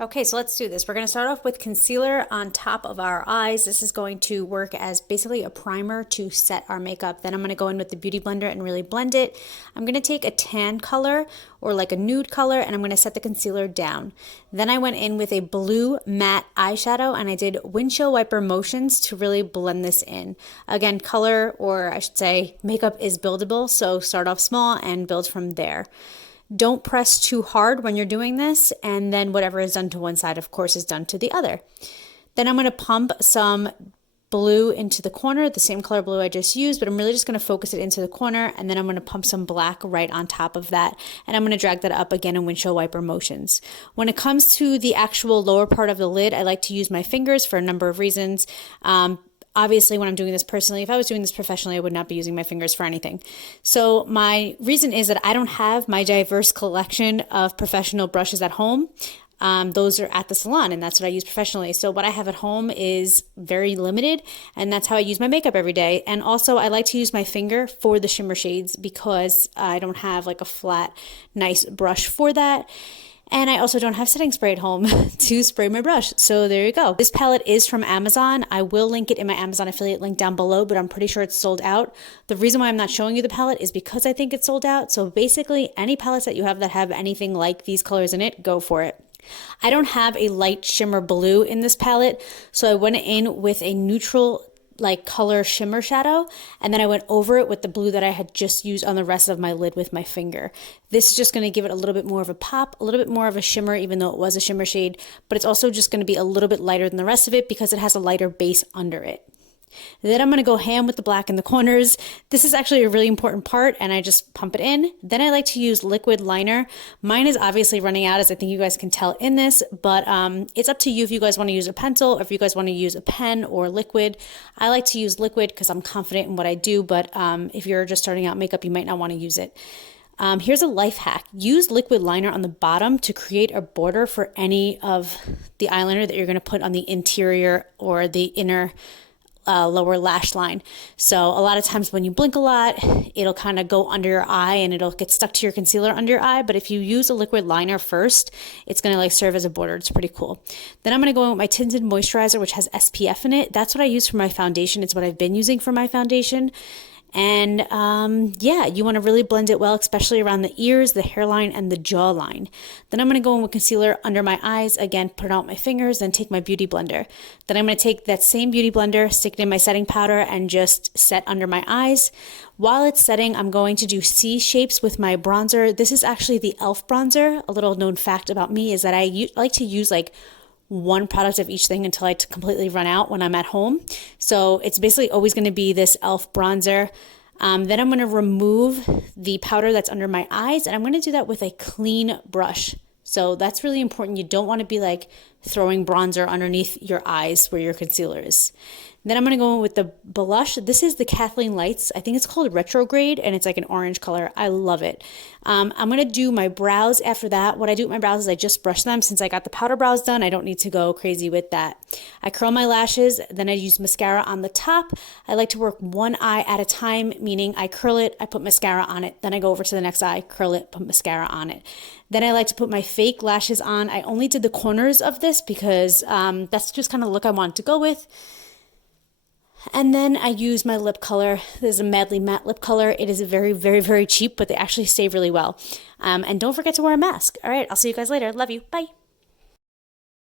Okay, so let's do this. We're going to start off with concealer on top of our eyes. This is going to work as basically a primer to set our makeup. Then I'm going to go in with the Beauty Blender and really blend it. I'm going to take a tan color or like a nude color and I'm going to set the concealer down. Then I went in with a blue matte eyeshadow and I did windshield wiper motions to really blend this in. Again, color, or I should say makeup, is buildable, so start off small and build from there. Don't press too hard when you're doing this, and then whatever is done to one side, of course, is done to the other. Then I'm going to pump some blue into the corner, the same color blue I just used, but I'm really just going to focus it into the corner, and then I'm going to pump some black right on top of that, and I'm going to drag that up again in windshield wiper motions. When it comes to the actual lower part of the lid, I like to use my fingers for a number of reasons. Obviously, when I'm doing this personally, if I was doing this professionally, I would not be using my fingers for anything. So my reason is that I don't have my diverse collection of professional brushes at home. Those are at the salon, and that's what I use professionally. So what I have at home is very limited, and that's how I use my makeup every day. And also, I like to use my finger for the shimmer shades because I don't have like a flat, nice brush for that. And I also don't have setting spray at home to spray my brush. So there you go. This palette is from Amazon. I will link it in my Amazon affiliate link down below, but I'm pretty sure it's sold out. The reason why I'm not showing you the palette is because I think it's sold out. So basically, any palettes that you have that have anything like these colors in it, go for it. I don't have a light shimmer blue in this palette, so I went in with a neutral like color shimmer shadow, and then I went over it with the blue that I had just used on the rest of my lid with my finger. This is just going to give it a little bit more of a pop, a little bit more of a shimmer, even though it was a shimmer shade, but it's also just going to be a little bit lighter than the rest of it because it has a lighter base under it. Then I'm going to go ham with the black in the corners. This is actually a really important part, and I just pump it in. Then I like to use liquid liner. Mine is obviously running out, as I think you guys can tell in this, but it's up to you if you guys want to use a pencil or if you guys want to use a pen or liquid. I like to use liquid because I'm confident in what I do, but if you're just starting out makeup, you might not want to use it. Here's a life hack. Use liquid liner on the bottom to create a border for any of the eyeliner that you're going to put on the interior or the inner lower lash line. So a lot of times when you blink a lot, it'll kind of go under your eye and it'll get stuck to your concealer under your eye. But if you use a liquid liner first, it's going to like serve as a border. It's pretty cool. Then I'm going to go in with my tinted moisturizer, which has SPF in it. That's what I use for my foundation. It's what I've been using for my foundation. And yeah, you want to really blend it well, especially around the ears, the hairline, and the jawline. Then I'm going to go in with concealer under my eyes. Again, put out my fingers, then take my Beauty Blender. Then I'm going to take that same Beauty Blender, stick it in my setting powder, and just set under my eyes. While it's setting, I'm going to do C shapes with my bronzer. This is actually the e.l.f. bronzer. A little known fact about me is that I like to use like one product of each thing until I completely run out when I'm at home. So it's basically always going to be this e.l.f. bronzer. Then I'm going to remove the powder that's under my eyes, and I'm going to do that with a clean brush. So that's really important. You don't want to be like throwing bronzer underneath your eyes where your concealer is. Then I'm going to go in with the blush. This is the Kathleen Lights. I think it's called Retrograde, and it's like an orange color. I love it. I'm going to do my brows after that. What I do with my brows is I just brush them. Since I got the powder brows done, I don't need to go crazy with that. I curl my lashes. Then I use mascara on the top. I like to work one eye at a time, meaning I curl it, I put mascara on it. Then I go over to the next eye, curl it, put mascara on it. Then I like to put my fake lashes on. I only did the corners of this because that's just kind of the look I wanted to go with. And then I use my lip color. This is a Madly Matte lip color. It is very, very, very cheap, but they actually stay really well. And don't forget to wear a mask. All right, I'll see you guys later. Love you. Bye.